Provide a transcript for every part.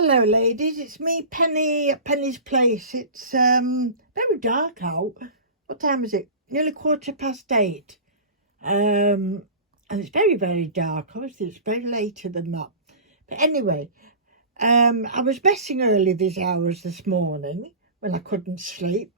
Hello ladies, it's me Penny at Penny's Place. It's very dark out. What time is it? Nearly 8:15. And it's very dark. Obviously it's very later than that. But anyway, I was messing early these hours this morning when I couldn't sleep.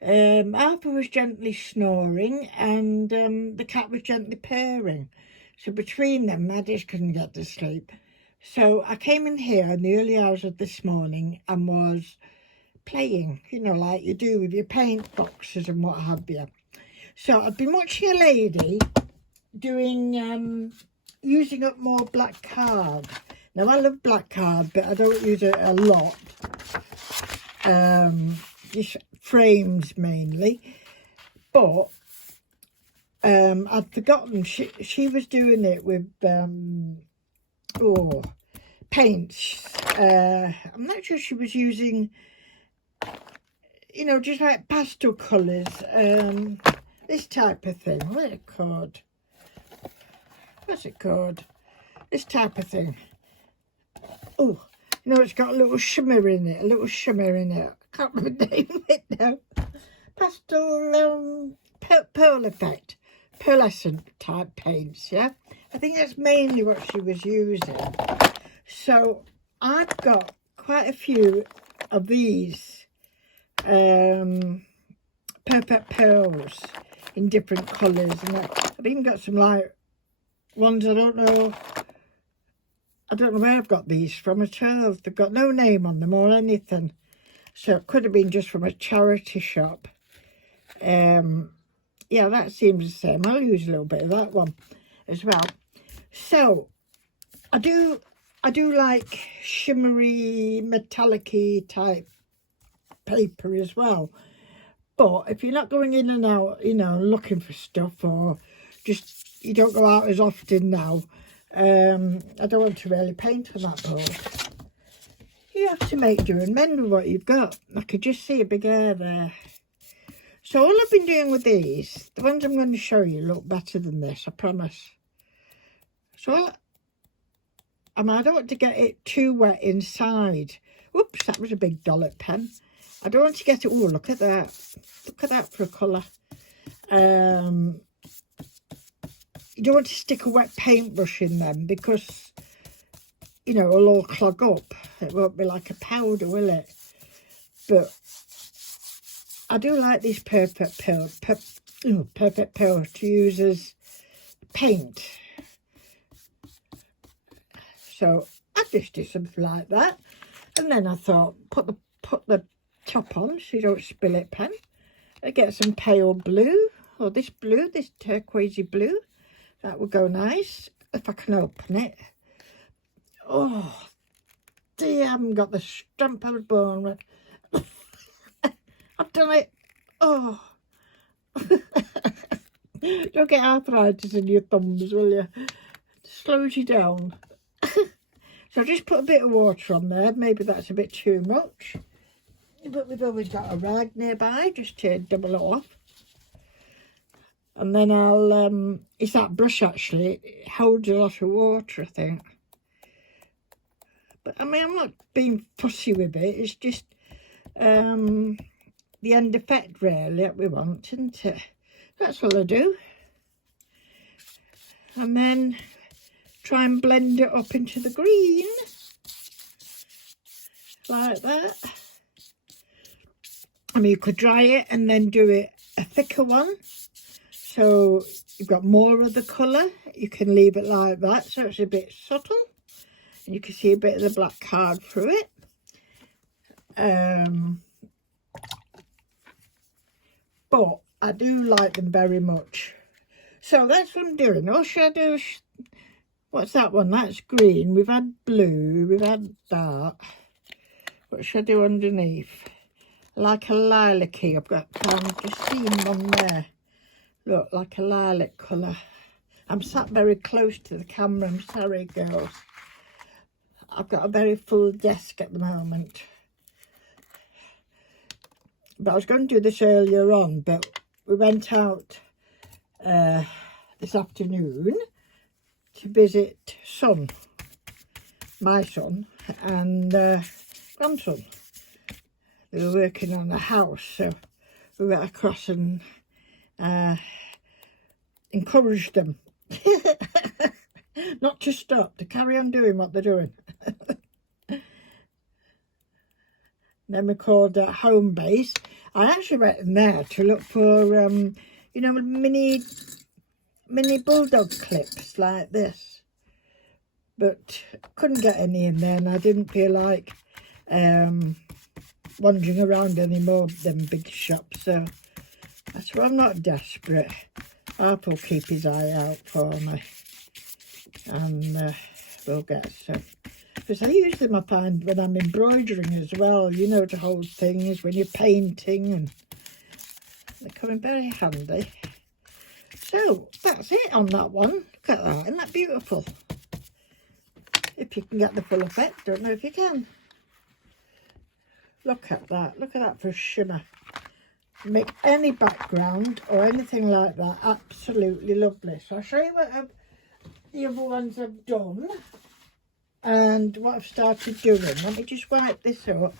Arthur was gently snoring and the cat was gently purring. So between them I just couldn't get to sleep. So I came in here in the early hours of this morning and was playing, you know, like you do with your paint boxes and what have you. So I've been watching a lady doing, using up more black card. Now I love black card, but I don't use it a lot. Just frames mainly. But I'd forgotten she was doing it with paints. I'm not sure she was using, you know, just like pastel colours, this type of thing. What's it called? This type of thing. Oh, you know, it's got a little shimmer in it, I can't remember the name of it now. Pastel, pearl effect, pearlescent type paints, yeah? I think that's mainly what she was using. So I've got quite a few of these perfect pearls in different colours, and I've even got some like ones I don't know where I've got these from at all. They've got no name on them or anything, so it could have been just from a charity shop. Yeah, that seems the same. I'll use a little bit of that one as well. So I do like shimmery, metallic-y type paper as well. But if you're not going in and out, you know, looking for stuff, or just you don't go out as often now, I don't want to really paint on that board. You have to make do and mend with what you've got. I could just see a big hair there. So all I've been doing with these, the ones I'm going to show you look better than this, I promise. So I don't want to get it too wet inside. Whoops, that was a big dollop pen. I don't want to get it, oh, look at that. Look at that for a colour. You don't want to stick a wet paintbrush in them because, you know, it'll all clog up. It won't be like a powder, will it? But I do like these perfect pearls to use as paint. So I just do something like that, and then I thought put the top on so you don't spill it, pen. I get some pale blue, or this turquoisey blue. That would go nice if I can open it. Oh dear, I haven't got the stamp I was born with. I've done it. Oh. Don't get arthritis in your thumbs, will you? It slows you down. So just put a bit of water on there. Maybe that's a bit too much. But we've always got a rag nearby just to double it off. And then I'll, it's that brush actually. It holds a lot of water, I think. But I mean, I'm not being fussy with it. It's just the end effect really that we want, isn't it? That's all I do. And then try and blend it up into the green like that. I mean, you could dry it and then do it a thicker one, so you've got more of the colour. You can leave it like that so it's a bit subtle and you can see a bit of the black card through it. But I do like them very much. So that's what I'm doing. Or should I do, what's that one? That's green. We've had blue. We've had that. What should I do underneath? Like a lilac-y. I've got, just seen one there. Look, like a lilac colour. I'm sat very close to the camera. I'm sorry, girls. I've got a very full desk at the moment. But I was going to do this earlier on, but we went out this afternoon to visit Son, my son and grandson. They were working on a house, so we went across and encouraged them not to stop, to carry on doing what they're doing. Then we called home base. I actually went in there to look for, you know, mini bulldog clips like this, but couldn't get any in there, and I didn't feel like wandering around anymore them big shops. So I said, well, I'm not desperate. Harp will keep his eye out for me, and we'll get some. Because I use them, I find, when I'm embroidering as well, you know, to hold things when you're painting, and they come in very handy. So that's it on that one. Look at that, isn't that beautiful? If you can get the full effect, don't know if you can. Look at that for shimmer. Make any background or anything like that absolutely lovely. So I'll show you what the other ones I've done and what I've started doing. Let me just wipe this up.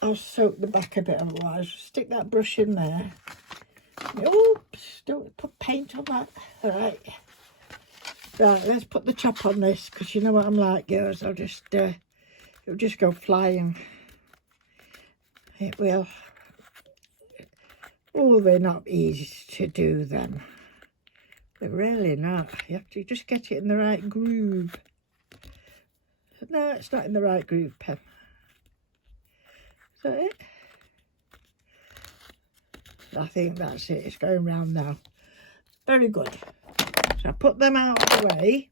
I'll soak the back a bit otherwise. Stick that brush in there. Oops, don't put paint on that. All right. Right, let's put the top on this, because you know what I'm like, girls. I'll just, it'll just go flying. It will. Oh, they're not easy to do them. They're really not. You have to just get it in the right groove. No, it's not in the right groove, Pam. Is that it? I think that's it. It's going round now. Very good. So I put them out of the way.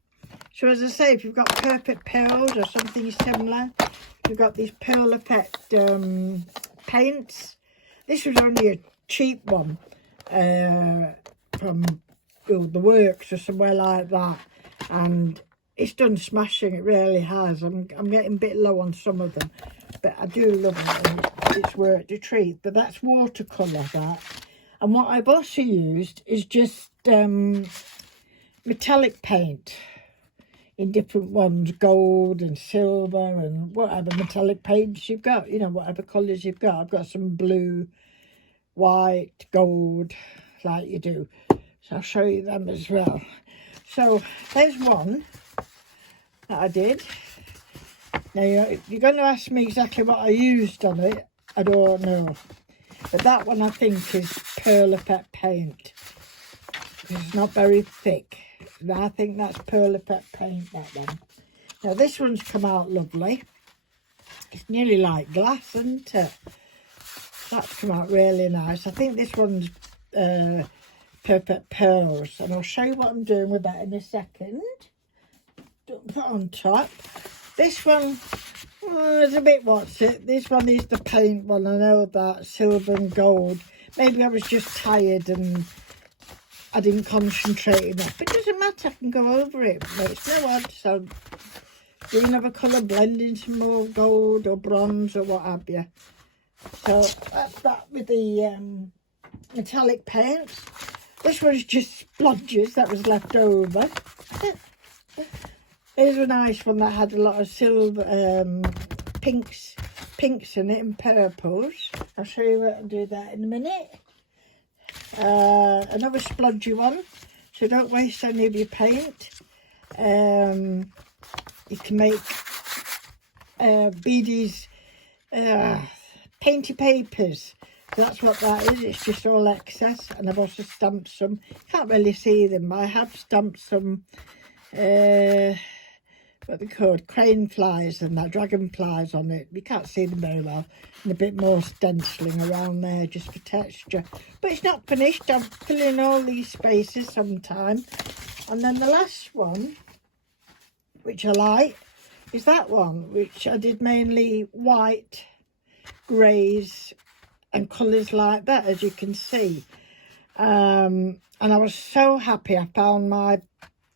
So as I say, if you've got perfect pearls or something similar, you've got these pearl effect paints. This was only a cheap one from the works or somewhere like that, and it's done smashing. It really has. I'm getting a bit low on some of them, but I do love it, and it's worked a treat. But that's watercolour, that. And what I've also used is just metallic paint in different ones, gold and silver and whatever metallic paints you've got, you know, whatever colours you've got. I've got some blue, white, gold, like you do. So I'll show you them as well. So there's one that I did. Now you're going to ask me exactly what I used on it. I don't know. But that one I think is pearl effect paint. It's not very thick. I think that's pearl effect paint, that one. Now this one's come out lovely. It's nearly like glass, isn't it? That's come out really nice. I think this one's perfect pearls, and I'll show you what I'm doing with that in a second. Don't put on top. This one is a bit, what's it? This one is the paint one. I know that, silver and gold. Maybe I was just tired and I didn't concentrate enough. But it doesn't matter, I can go over it. But it's no odds. So do another colour, blend in some more gold or bronze or what have you. So that's that with the metallic paints. This one's just splodges that was left over. Here's a nice one that had a lot of silver, pinks in it and purples. I'll show you how to do that in a minute. Another splodgy one, so don't waste any of your paint. You can make beadies, painty papers. That's what that is. It's just all excess. And I've also stamped some. Can't really see them, but I have stamped some what they're called, crane flies and that, dragonflies on it. You can't see them very well. And a bit more stenciling around there just for texture. But it's not finished. I'm filling all these spaces sometime. And then the last one, which I like, is that one, which I did mainly white, greys and colours like that, as you can see. And I was so happy I found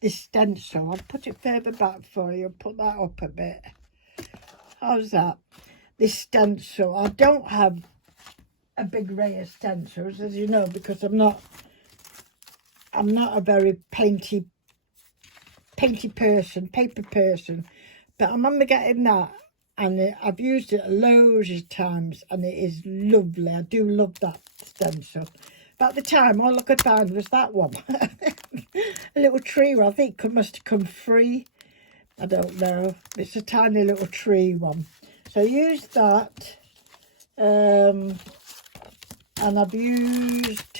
this stencil. I'll put it further back for you. Put that up a bit. How's that? This stencil. I don't have a big array of stencils, as you know, because I'm not a very painty painty person, paper person. But I remember getting that, and I've used it loads of times, and it is lovely. I do love that stencil. But at the time, all I could find was that one. A little tree one. I think it must have come free. I don't know. It's a tiny little tree one. So I used that. And I've used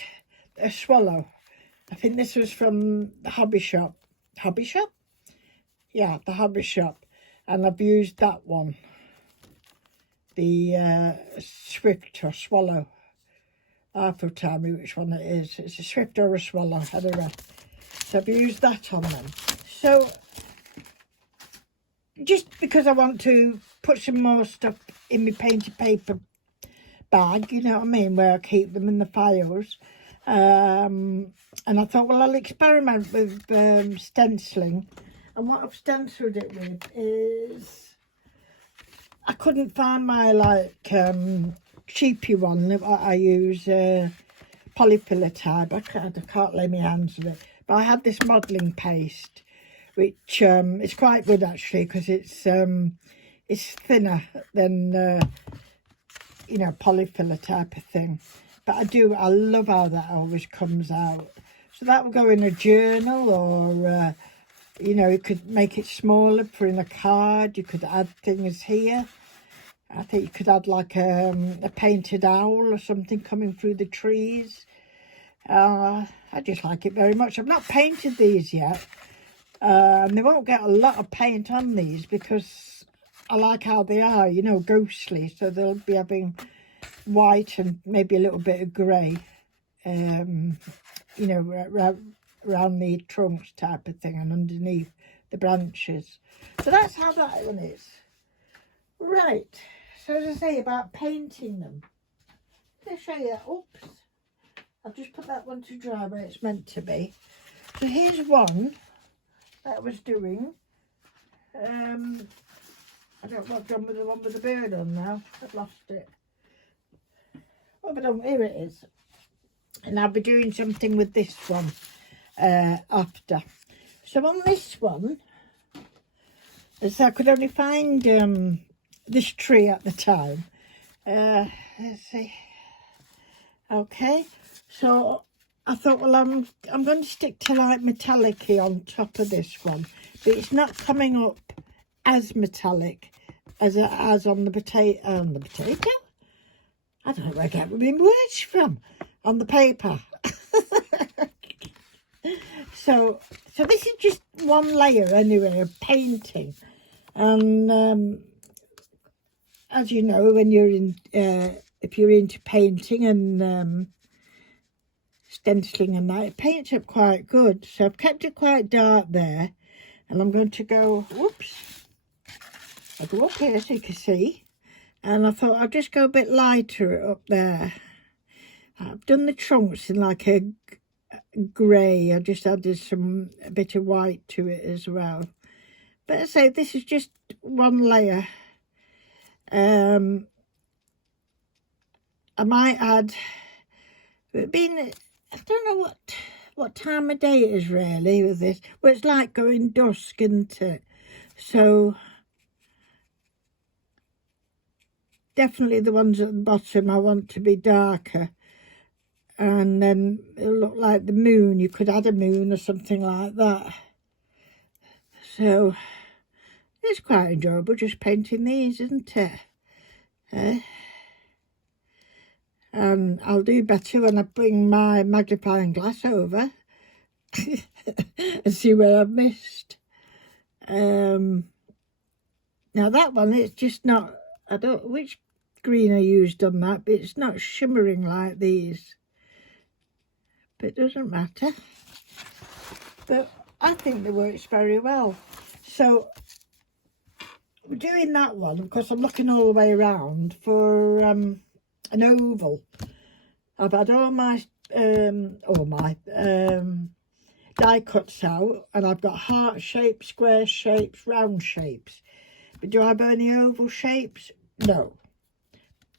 a swallow. I think this was from the hobby shop. Hobby shop? Yeah, the hobby shop. And I've used that one. The swift or swallow. Arthur will tell me which one it is. It's a swift or a swallow. Anyway. So I've used that on them. So just because I want to put some more stuff in my painted paper bag, you know what I mean, where I keep them in the files. And I thought, well, I'll experiment with stenciling. And what I've stenciled it with is, I couldn't find my cheapy one that I use, polyfiller type. I can't lay my hands on it. But I had this modelling paste, which is quite good actually, because it's thinner than you know, polyfiller type of thing. But I love how that always comes out. So that will go in a journal, or you know, you could make it smaller for in a card. You could add things here. I think you could add like a painted owl or something coming through the trees. I just like it very much. I've not painted these yet. They won't get a lot of paint on these because I like how they are, you know, ghostly. So they'll be having white and maybe a little bit of grey, you know, around the trunks type of thing and underneath the branches. So that's how that one is. Right. So as I say about painting them, I'll show you. Oops. I've just put that one to dry where it's meant to be. So here's one that I was doing. I don't know what I've done with the one with the bird on now. I've lost it. Oh, but here it is. And I'll be doing something with this one after. So on this one, as I could only find this tree at the time. Let's see. Okay. So I thought, well, I'm going to stick to like metallic-y on top of this one, but it's not coming up as metallic as it has on the potato. I don't know where I get my words from. On the paper. so this is just one layer anyway of painting, and as you know, when you're in, if you're into painting and stenciling and that, it paints up quite good. So I've kept it quite dark there, and I'm going to go, whoops, I'll go up here so you can see, and I thought I'll just go a bit lighter up there. I've done the trunks in like a grey. I just added a bit of white to it as well. But I say this is just one layer. I might add, I don't know what time of day it is really with this. Well, it's like going dusk, isn't it? So definitely the ones at the bottom I want to be darker. And then it'll look like the moon. You could add a moon or something like that. So it's quite enjoyable just painting these, isn't it? And I'll do better when I bring my magnifying glass over and see where I've missed. Now that one, it's just not, I don't know which green I used on that, but it's not shimmering like these. But it doesn't matter. But I think they works very well. So we're doing that one because I'm looking all the way around for an oval. I've had all my die cuts out, and I've got heart shapes, square shapes, round shapes. But do I have any oval shapes? No.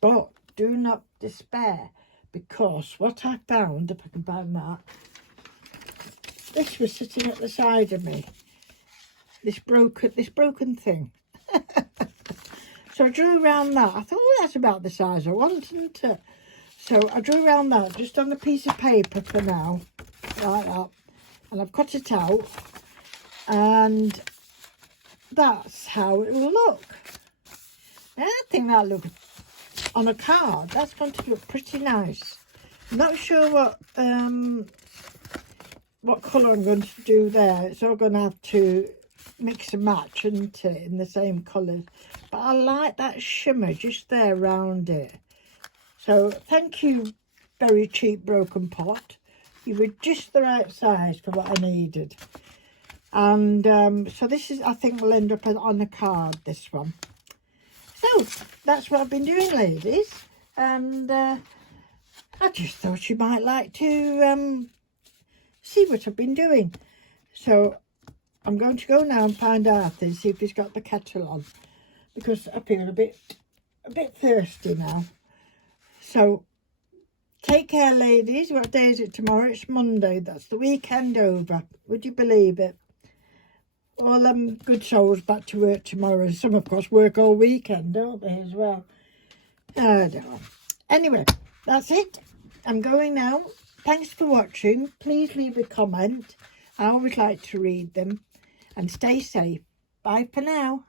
But do not despair, because what I found, if I can find that, this was sitting at the side of me, this broken thing. So I drew around that. I thought, oh, that's about the size I want, isn't it? So I drew around that just on a piece of paper for now, like that. And I've cut it out, and that's how it will look. And I think that'll look on a card. That's going to look pretty nice. I'm not sure what colour I'm going to do there. It's all going to have to mix and match, isn't it, in the same colours. But I like that shimmer just there around it. So thank you, very cheap broken pot. You were just the right size for what I needed. And so this is, I think, will end up on the card, this one. So that's what I've been doing, ladies. And I just thought you might like to see what I've been doing. So I'm going to go now and find Arthur, see if he's got the kettle on, because I feel a bit thirsty now. So take care, ladies. What day is it tomorrow? It's Monday. That's the weekend over. Would you believe it? All them good souls back to work tomorrow. Some, of course, work all weekend, don't they, as well? I don't know. Anyway, that's it. I'm going now. Thanks for watching. Please leave a comment. I always like to read them. And stay safe. Bye for now.